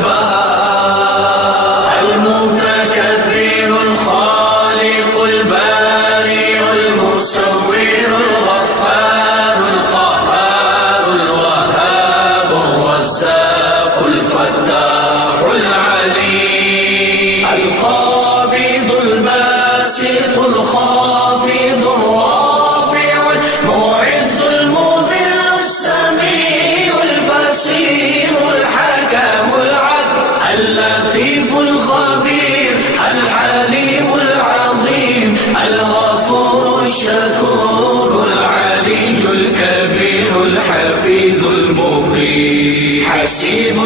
الجبار المتكبر الخالق البارئ المصور الغفار القهار الوهاب الرزاق الفتاح العليم القابض الباسط الخافض الرافع المعز المذل السميع البصير الحكم العدل اللطيف الخبير الحليم العظيم الغفور الشكور العلي الكبير الحفيظ المقيم حسيب